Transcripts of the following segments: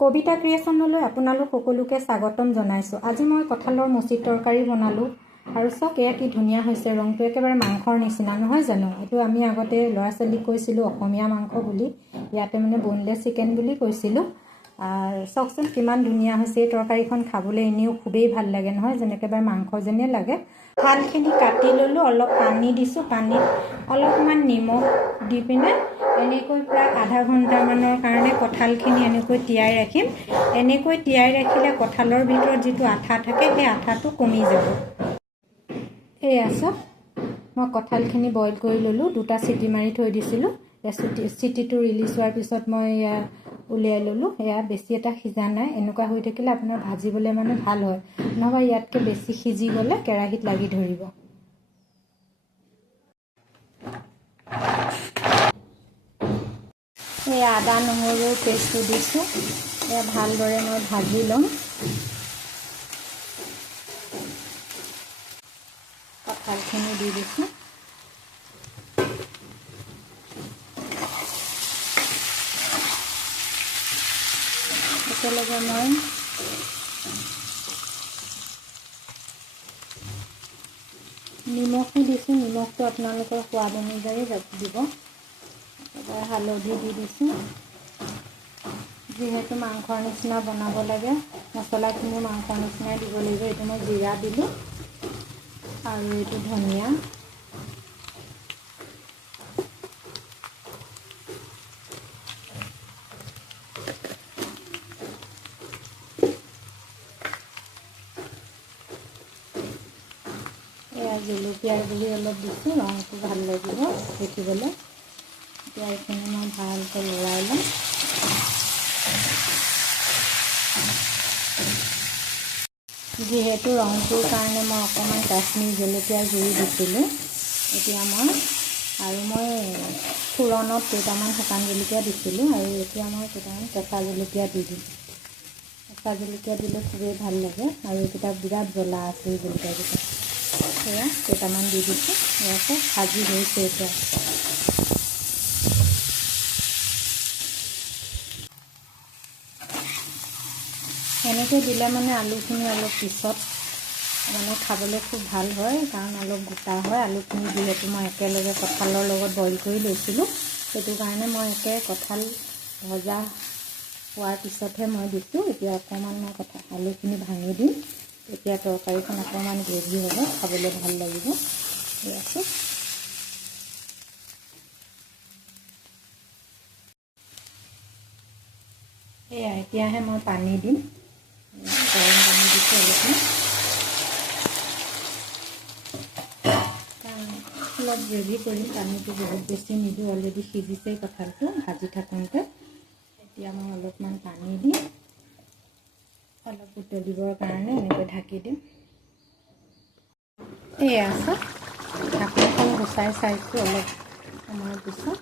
কবিতা ক্ৰিয়েশ্যনলৈ আপোনালোক সকলোকে স্বাগতম জনাইছোঁ। আজি মই কঁঠালৰ মুচি তৰকাৰী বনালোঁ আৰু চাওক এয়া কি ধুনীয়া হৈছে, ৰংটো একেবাৰে মাংসৰ নিচিনা নহয় জানো। এইটো আমি আগতে ল'ৰা ছোৱালীক কৈছিলোঁ অসমীয়া মাংস বুলি, ইয়াতে মানে বনলেছ চিকেন বুলি কৈছিলোঁ। আৰু চাওকচোন কিমান ধুনীয়া হৈছে। এই তৰকাৰীখন খাবলৈ এনেও খুবেই ভাল লাগে নহয়, যেন একেবাৰে মাংস যেনে লাগে। কঁঠালখিনি কাটি ল'লোঁ, অলপ পানী দিছোঁ, পানীত অলপমান নিমখ দি পিনে এনেকৈ প্ৰায় আধা ঘণ্টামানৰ কাৰণে কঁঠালখিনি এনেকৈ তিয়াই ৰাখিম। এনেকৈ তিয়াই ৰাখিলে কঁঠালৰ ভিতৰত যিটো আঠা থাকে সেই আঠাটো কমি যাব। এয়া চাওক, মই কঁঠালখিনি বইল কৰি ল'লোঁ, 2টা চিটি মাৰি থৈ দিছিলোঁ। চিটিটো ৰিলিজ হোৱাৰ পিছত মই এয়া উলিয়াই ল'লোঁ। এয়া বেছি এটা সিজা নাই, এনেকুৱা হৈ থাকিলে আপোনাৰ ভাজিবলৈ মানে ভাল হয়, নহ'বা ইয়াতকৈ বেছি সিজি গ'লে কেৰাহীত লাগি ধৰিব। এয়া আদা নহৰুৰ পেষ্টটো দিছোঁ, এয়া ভালদৰে মই ভাজি ল'ম। কঁঠালখিনি দি দিছোঁ। একেলগে মই নিমখো দিছোঁ, নিমখটো আপোনালোকৰ সোৱাদ অনুযায়ী দিব। একেবাৰে হালধি দি দিছোঁ, যিহেতু মাংসৰ নিচিনা বনাব লাগে মছলাখিনিও মাংসৰ নিচিনাই দিব লাগিব। এইটো মই জিৰা দিলোঁ আৰু এইটো ধনিয়া। এয়া জলকীয়াৰ গুড়ি অলপ দিছোঁ, ৰংটো ভাল লাগিব দেখিবলৈ। এতিয়া এইখিনি মই ভালকৈ লৰাই ল'ম। যিহেতু ৰংটোৰ কাৰণে মই অকণমান কাশ্মীৰী জলকীয়াৰ গুড়ি দিছিলোঁ। এতিয়া মই ফোৰণত কেইটামান শুকান জলকীয়া দিছিলোঁ আৰু এতিয়া মই কেইটামান কেঁচা জলকীয়া দি দিম। কেঁচা জলকীয়া দিলে খুবেই ভাল লাগে আৰু এইকেইটা বিৰাট জ্বলা আছে এই জলকীয়াকেইটা। সেয়া কেইটামান দি দিছোঁ, ইয়াতে ভাজি হৈছে এতিয়া। এনেকৈ দিলে মানে আলুখিনি অলপ পিছত মানে খাবলৈ খুব ভাল হয়, কাৰণ অলপ গোটা হয় আলুখিনি। যিহেতু মই একেলগে কঁঠালৰ লগত বইল কৰি লৈছিলোঁ, সেইটো কাৰণে মই কঁঠাল ভজা হোৱাৰ পিছতহে মই দিছোঁ। এতিয়া অকণমান মই আলুখিনি ভাঙি দিম, তেতিয়া তৰকাৰীখন অকণমান গ্ৰেভি হ'ব, খাবলৈ ভাল লাগিব। এয়া এতিয়াহে মই পানী দিম, গৰম পানী দিছোঁ অলপমান। অলপ গ্ৰেভি কৰিম, পানীটো বহুত বেছি নিদিওঁ, অলৰেডি সিজিছেই কঁঠালটো ভাজি থাকোঁতে। এতিয়া মই অলপমান পানী দিম, অলপ উতলিবৰ কাৰণে এনেকৈ ঢাকি দিম। এয়া আছে, ঢাকনিখন গুচাই চাইছোঁ অলপ সময়ৰ পিছত।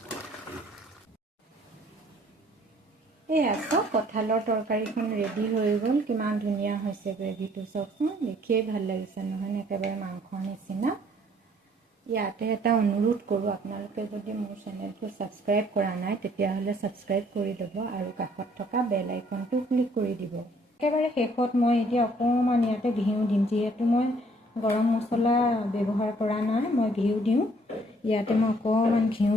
এয়া চাওক, কঁঠালৰ তৰকাৰীখন ৰেডি হৈ গ'ল। কিমান ধুনীয়া হৈছে গ্ৰেভিটো, চাওকচোন, দেখিয়েই ভাল লাগিছে নহয়, একেবাৰে মাংসৰ নিচিনা। ইয়াতে এটা অনুৰোধ কৰোঁ, আপোনালোকে যদি মোৰ চেনেলটো ছাবস্ক্ৰাইব কৰা নাই তেতিয়াহ'লে ছাবস্ক্ৰাইব কৰি ল'ব আৰু কাষত থকা বেল আইকনটো ক্লিক কৰি দিব। একেবাৰে শেষত মই এতিয়া অকণমান ইয়াতে ঘিউ দিম, যিহেতু মই গৰম মছলা ব্যৱহাৰ কৰা নাই, মই ঘিউ দিওঁ। ইয়াতে মই অকণমান ঘিউ